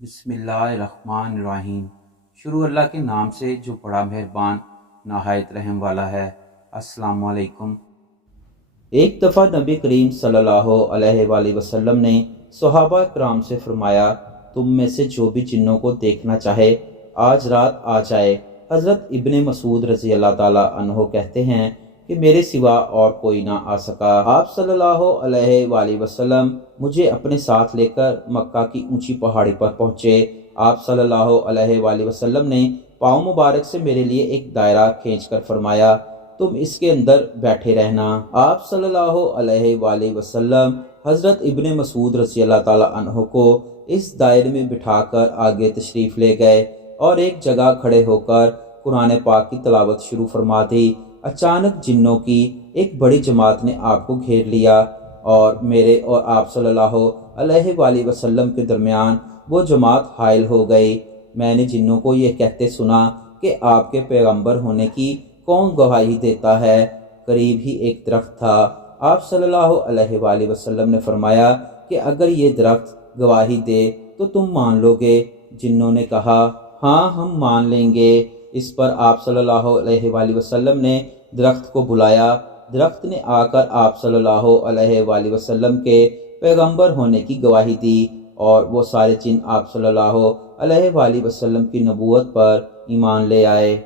بسم اللہ الرحمن الرحیم۔ شروع اللہ کے نام سے جو بڑا مہربان نہایت رحم والا ہے۔ السلام علیکم۔ ایک دفعہ نبی کریم صلی اللہ علیہ وآلہ وسلم نے صحابہ کرام سے فرمایا، تم میں سے جو بھی جنوں کو دیکھنا چاہے آج رات آ جائے۔ حضرت ابن مسعود رضی اللہ تعالیٰ عنہ کہتے ہیں کہ میرے سوا اور کوئی نہ آ سکا۔ آپ صلی اللہ علیہ وآلہ وسلم مجھے اپنے ساتھ لے کر مکہ کی اونچی پہاڑی پر پہنچے۔ آپ صلی اللہ علیہ وآلہ وسلم نے پاؤں مبارک سے میرے لیے ایک دائرہ کھینچ کر فرمایا، تم اس کے اندر بیٹھے رہنا۔ آپ صلی اللہ علیہ وآلہ وسلم حضرت ابن مسعود رضی اللہ تعالیٰ عنہ کو اس دائرے میں بٹھا کر آگے تشریف لے گئے اور ایک جگہ کھڑے ہو کر قرآن پاک کی تلاوت شروع فرما دی۔ اچانک جنوں کی ایک بڑی جماعت نے آپ کو گھیر لیا اور میرے اور آپ صلی اللہ علیہ وآلہ وسلم کے درمیان وہ جماعت حائل ہو گئی۔ میں نے جنوں کو یہ کہتے سنا کہ آپ کے پیغمبر ہونے کی کون گواہی دیتا ہے؟ قریب ہی ایک درخت تھا۔ آپ صلی اللہ علیہ وآلہ وسلم نے فرمایا کہ اگر یہ درخت گواہی دے تو تم مان لو گے؟ جنوں نے کہا ہاں ہم مان لیں گے۔ اس پر آپ صلی اللہ علیہ وآلہ وسلم نے درخت کو بلایا۔ درخت نے آ کر آپ صلی اللہ علیہ وآلہ وسلم کے پیغمبر ہونے کی گواہی دی اور وہ سارے جن آپ صلی اللہ علیہ وآلہ وسلم کی نبوت پر ایمان لے آئے۔